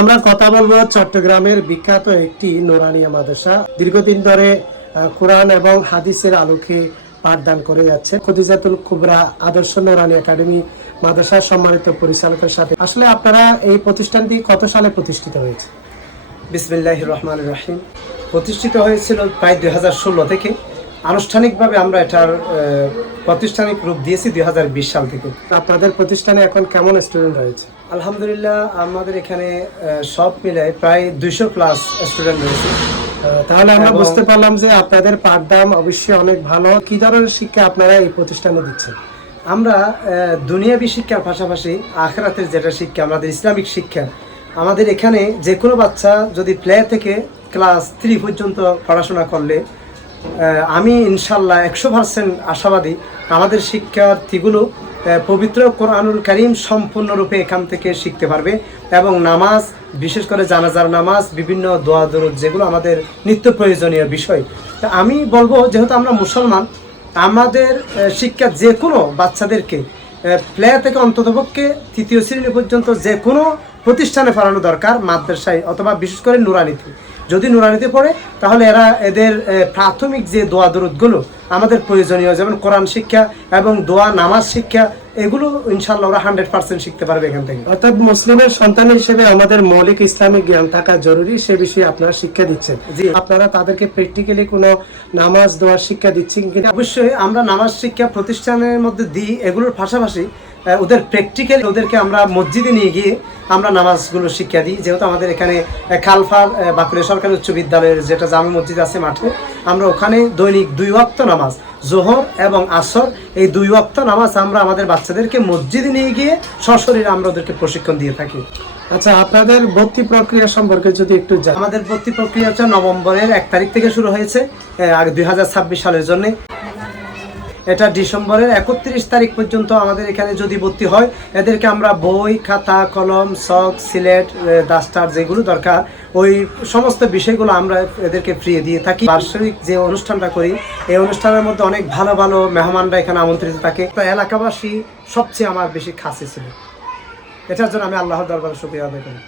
আমরা কথা বলবো চট্টগ্রামের বিখ্যাত একটি নুরানিয়া মাদ্রাসা দীর্ঘদিন ধরে কোরআন এবং হাদিসের আলোকে পাঠদান করে যাচ্ছে খদিজাতুল কুবরা আদর্শ নুরানি একাডেমি মাদ্রাসার সম্মানিত পরিচালকের সাথে। আসলে আপনারা এই প্রতিষ্ঠানটি কত সালে প্রতিষ্ঠিত হয়েছে? বিসমিল্লাহির রহমানির রহিম। প্রতিষ্ঠিত হয়েছিল প্রায় 2016 থেকে। আনুষ্ঠানিকভাবে আমরা এটার প্রাতিষ্ঠানিক রূপ দিয়েছি 2020 সাল থেকে। আপনাদের প্রতিষ্ঠানে এখন কেমন স্টুডেন্ট রয়েছে? আলহামদুলিল্লাহ, আমাদের এখানে সব মিলে প্রায় 200 প্লাস স্টুডেন্ট রয়েছে। তাহলে আমরা বুঝতে পারলাম যে আপনাদের পাঠদান অবশ্যই অনেক ভালো। কি ধরনের শিক্ষা আপনারা এই প্রতিষ্ঠানে দিচ্ছেন? আমরা দুনিয়াবী শিক্ষার পাশাপাশি আখিরাতের যেটা শিক্ষা, আমাদের ইসলামিক শিক্ষা, আমাদের এখানে যে কোনো বাচ্চা যদি প্লে থেকে ক্লাস 3 পর্যন্ত পড়াশোনা করলে আমি ইনশাল্লাহ 100% আশাবাদী আমাদের শিক্ষার্থীগুলো পবিত্র কোরআনুল কারীম সম্পূর্ণরূপে এখান থেকে শিখতে পারবে এবং নামাজ, বিশেষ করে জানাজার নামাজ, বিভিন্ন দোয়া দরুদ, যেগুলো আমাদের নিত্য প্রয়োজনীয় বিষয়। তা আমি বলবো, যেহেতু আমরা মুসলমান, আমাদের শিক্ষা যে কোনো বাচ্চাদেরকে প্লে থেকে অন্ততপক্ষে 3য় শ্রেণী পর্যন্ত যে কোনো প্রতিষ্ঠানে পড়ানো দরকার, মাদ্রাসায় অথবা বিশেষ করে নুরানিতে। যদি নুরানিতে পড়ে তাহলে এদের প্রাথমিক যে দোয়া দরুদগুলো আমাদের প্রয়োজনীয়, যেমন কোরআন শিক্ষা এবং দোয়া নামাজ শিক্ষা, এগুলো ইনশাআল্লাহ ওরা 100% শিখতে পারবে এখান থেকে। অর্থাৎ মুসলিমের সন্তান হিসেবে আমাদের মৌলিক ইসলামিক জ্ঞান থাকা জরুরি, সে বিষয়ে আপনারা শিক্ষা দিচ্ছেন। জি, আপনারা তাদেরকে প্র্যাকটিক্যালি কোনো নামাজ দোয়ার শিক্ষা দিচ্ছেন কিনা? অবশ্যই আমরা নামাজ শিক্ষা প্রতিষ্ঠানের মধ্যে দিই। এগুলোর পাশাপাশি ওদের প্র্যাকটিক্যাল, ওদেরকে আমরা মসজিদে নিয়ে গিয়ে আমরা নামাজগুলো শিক্ষা দিই। যেহেতু আমাদের এখানে খালফার বাঁকুড়া সরকারি উচ্চ বিদ্যালয়ের যেটা জামে মসজিদ আছে মাঠে, আমরা ওখানে দৈনিক 2 ওয়াক্ত নামাজ, জোহর এবং আসর, এই 2 ওয়াক্ত নামাজ আমরা আমাদের বাচ্চাদেরকে মসজিদে নিয়ে গিয়ে সশরীরে আমরা ওদেরকে প্রশিক্ষণ দিয়ে থাকি। আচ্ছা, আপনাদের ভর্তি প্রক্রিয়া সম্পর্কে যদি একটু জানেন। আমাদের ভর্তি প্রক্রিয়া হচ্ছে নভেম্বরের 1 তারিখ থেকে শুরু হয়েছে, আগে 2026 সালের জন্য। এটা ডিসেম্বরের 31 তারিখ পর্যন্ত আমাদের এখানে যদি ভর্তি হয়, এদেরকে আমরা বই, খাতা, কলম, চক, সিলেট, ডাস্টার, যেগুলো দরকার ওই সমস্ত বিষয়গুলো আমরা এদেরকে ফ্রি দিয়ে থাকি। বার্ষিক যে অনুষ্ঠানটা করি, এই অনুষ্ঠানের মধ্যে অনেক ভালো ভালো মেহমানরা এখানে আমন্ত্রিত থাকে। তো এলাকাবাসী সবচেয়ে আমার বেশি খাসি ছিল, এটার জন্য আমি আল্লাহর দরবারে শুকরিয়া আদায় করি।